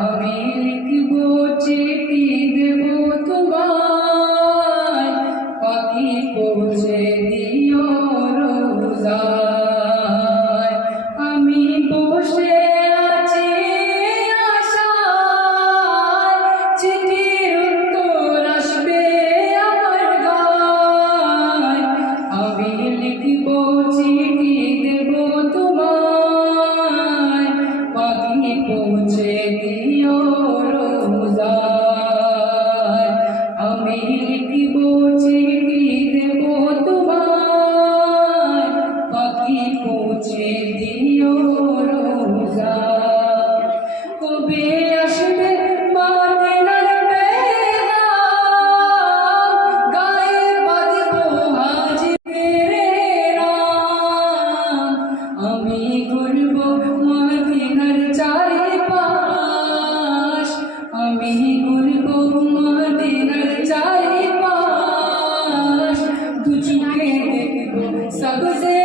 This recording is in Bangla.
আমি লিখব চিঠি দেব তোমায়, পাখি পৌঁছে দিও রোজায়। আমি বসে আছি আশায়, চিঠির উত্তর আসবে আমার গায়। আমি লিখব চিঠি দেব তোমায়, পাখি পৌঁছে দিও রোজায়। আমি লিখব চিঠি দেব তোমায়, পাখি পৌঁছে দিও রোজায়। কবে আসবে মদিনার পেগাম, গায়ে বাঁধব হাজিদের নাম। আমি ঘুরব মদিনার চারিপাশ, আমি ঘুরব মদিনার চারিপাশ। দু চোখে দেখব সবজে